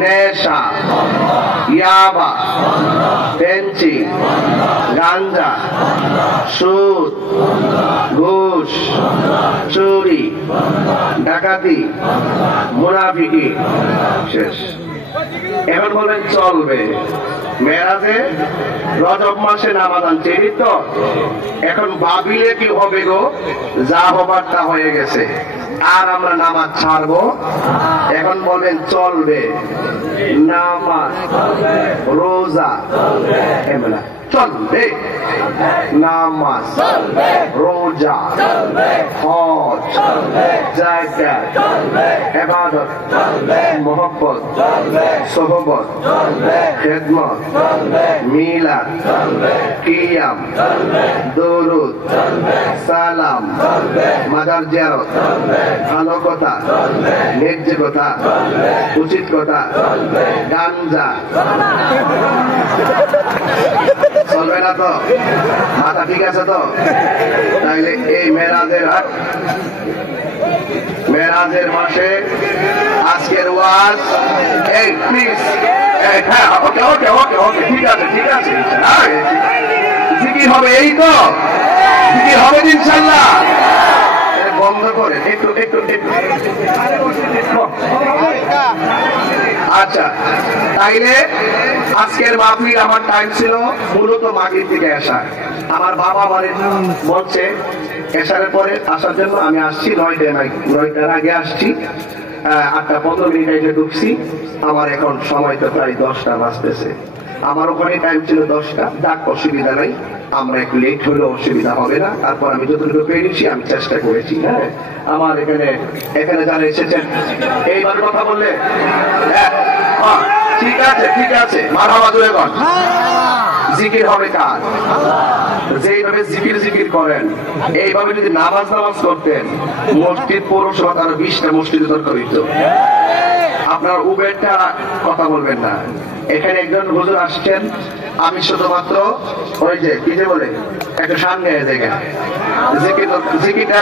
নেশা, ইয়াবা, পেঞ্চি, গাঞ্জা, সুদ, ঘুষ, চুরি, ডাকাতি, মুনাফিকি। শেষ। এখন বলেন চলবে। মেরাজে রজব মাসে নামাজ আনছে তো, এখন ভাবিলে কি হবে গো? যা হবার তা হয়ে গেছে, আর আমরা নামাজ ছাড়বো? এখন বলেন চলবে। নামাজ, রোজা চলবে, নামাজ, রোজা, হজ, যাকাত, ইবাদত, মোহব্বত, সোহবত, খেদমত, মিলাদ, কিয়াম, দরুদ, সালাম, মাজার জিয়ারত, ভালো কথা, ন্যায্য কথা, উচিত কথা, গাঞ্জা চলবে না তো? মাথা ঠিক আছে তো? তাইলে এই মেরাজের মাসে আজকের ওয়াজ, এই প্লিজ, হ্যাঁ ওকে ওকে ওকে ওকে ঠিক আছে ঠিক আছে, জিকির হবে, এই তো জিকির হবে ইনশাআল্লাহ। বন্ধ করে একটু একটু একটু। আচ্ছা, তাইলে আজকের মাহফিল আমার টাইম ছিল মূলত মাগরিব থেকে আসা। আমার বাবা আমার বলছে এশারের পরে আসার জন্য, আমি আসছি 9টার আগে আসছি, 8:15 এসে ঢুকছি। আমার এখন সময় তো প্রায় 10টা বাজতেছে। আমার ওখানে টাইম ছিল 10টা, ডাক অসুবিধা নাই, আমরা একটু লেট হলেও অসুবিধা হবে না। তারপর আমি যতটুকু পেরেছি আমি চেষ্টা করেছি। হ্যাঁ, আমার এখানে যারা এসেছেন এইবার কথা বললে ঠিক আছে ঠিক আছে, মারহাবা জোরে বল। জিকির হবে কার? যেইভাবে জিকির করেন, এইভাবে যদি নামাজ করতেন, মসজিদ পৌরসভা তার 20টা মসজিদ দরকার হইত। আপনার উবেরটা কথা বলবেন না। এখানে একজন হুজুর আসছেন, আমি শুধুমাত্র ওই যে কি যে বলে একটা সামনে দেখেন জিকিরটা